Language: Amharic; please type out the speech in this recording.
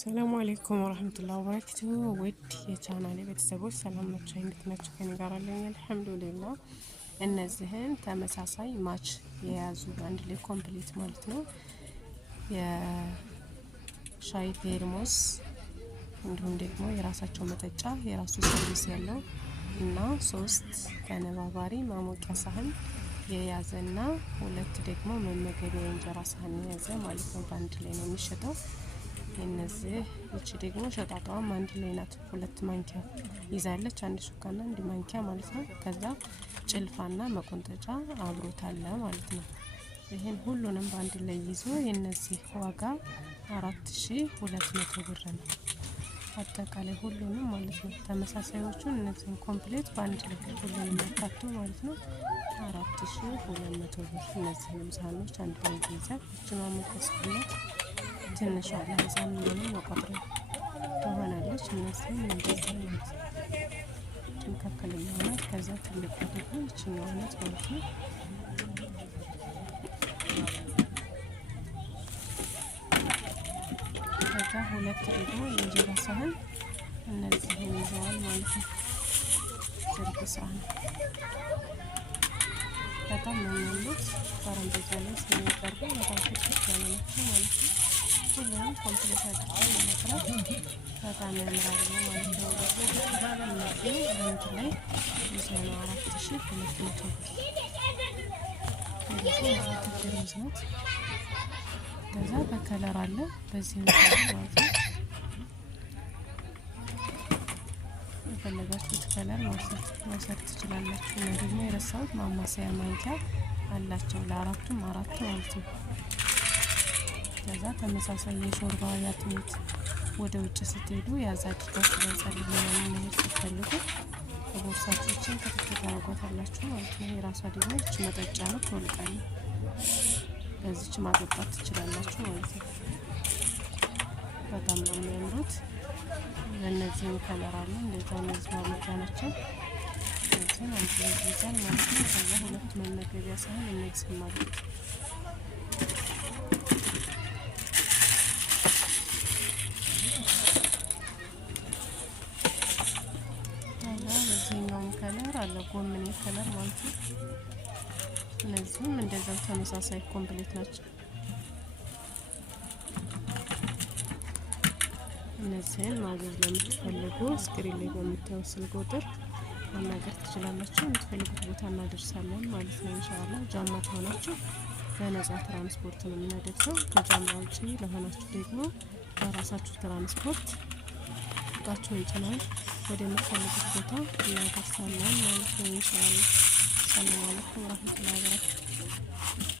السلام عليكم ورحمة الله وبركاته. ودي የቻናሌ ቤተሰቦች ሰላም ናችሁ? እንዴት ናችሁ? ከኔ ጋር አለኝ አልሐምዱሊላህ። እነዚህን ተመሳሳይ ማች የያዙ አንድ ላይ ኮምፕሊት ማለት ነው የሻይ ቴርሞስ እንዲሁም ደግሞ የራሳቸው መጠጫ የራሱ ሰርቪስ ያለው እና 3 ተነባባሪ ማሞቂያ ሳህን የያዘና 2 ደግሞ መመገቢያ የእንጀራ ሳህን የያዘ ማለት ነው። በአንድ ላይ ነው የሚሸጠው። እነዚህ እቺ ደግሞ ሸጣጣዋም አንድ ላይ ናት። 2 ማንኪያ ይዛለች፣ አንድ ሹካና አንድ ማንኪያ ማለት ነው። ከዛ ጭልፋና መቆንጠጫ አብሮታል ማለት ነው። ይሄን ሁሉንም በአንድ ላይ ይዞ የነዚህ ዋጋ 4200 ብር ነው። አጠቃላይ ሁሉንም ማለት ነው። ተመሳሳዮቹን እነዚህን ኮምፕሊት በአንድ ላይ ሁሉንም አካቶ ማለት ነው 4200 ብር። እነዚህንም ሳህኖች አንድ ላይ ይይዛል። እቺ ማሞከስኩለት ትንሽ አላዛም ምንም መቆጥረ ትሆናለች። እነዚህም እንደዚህ ነው። መካከለኛ ናት። ከዛ ትልቅ ደግሞ እቺኛው ናት ማለት ነው። ከዛ 2 ደግሞ የእንጀራ ሳህን እነዚህን ይዘዋል ማለት ነው። ዝርግ ሳህን በጣም ነው የሚያምሩት። ጠረጴዛ ላይ ስለሚቀርቡ በጣም ፍቅር ያለ ናቸው ማለት ነው። ሁሉም ኮምፕሊት አድርገን ለመስራት በጣም ያምራሉ ማለት ነው። እነዚህ አንድ ላይ ይዘው 4200 ብር ናት። ከዛ በከለር አለ በዚህ ማለት ነው። የፈለጋችሁት ከለር መውሰድ ትችላላችሁ። እና ደግሞ የረሳሁት ማማሰያ ማንኪያ አላቸው ለአራቱም 4 ማለት ነው። ከዛ ተመሳሳይ የሾርባ ያትሙት ወደ ውጭ ስትሄዱ ያዛችሁት ለጸልይ ምናምን ስትፈልጉ ቦርሳችሁን ከተታረጓታላችሁ ማለት ነው። የራሷ ደግሞ እቺ መጠጫ ነው ትወልቃለች። በዚች ማጠጣት ትችላላችሁ ማለት ነው። በጣም ነው የሚያምሩት። እነዚህን ከለር አለ እንደዛ እነዚህ ማሞቂያ ናቸው። እነዚህን አንድ ላይ ይዛል ማለት ነው። ከዛ 2 መመገቢያ ሳህን እነዚህ ማለት ከለር አለ ጎመኔ ከለር ማለት ነው። እነዚህም እንደዛው ተመሳሳይ ኮምፕሊት ናቸው። እነዚህን ማዘዝ ለምትፈልጉ ስክሪን ላይ በምታዩት ስልክ ቁጥር ማናገር ትችላላችሁ። የምትፈልጉት ቦታ እናደርሳለን ማለት ነው። ኢንሻአላህ ጃማ ከሆናችሁ በነጻ ትራንስፖርት ነው የምናደርሰው። ከጃማ ውጪ ለሆናችሁ ደግሞ በራሳችሁ ትራንስፖርት እቃችሁን ጭነን ወደ የምትፈልጉት ቦታ እናደርሳለን ማለት ነው። ኢንሻአላህ ሰላም አለይኩም ወራህመቱላሂ ወበረካቱሁ።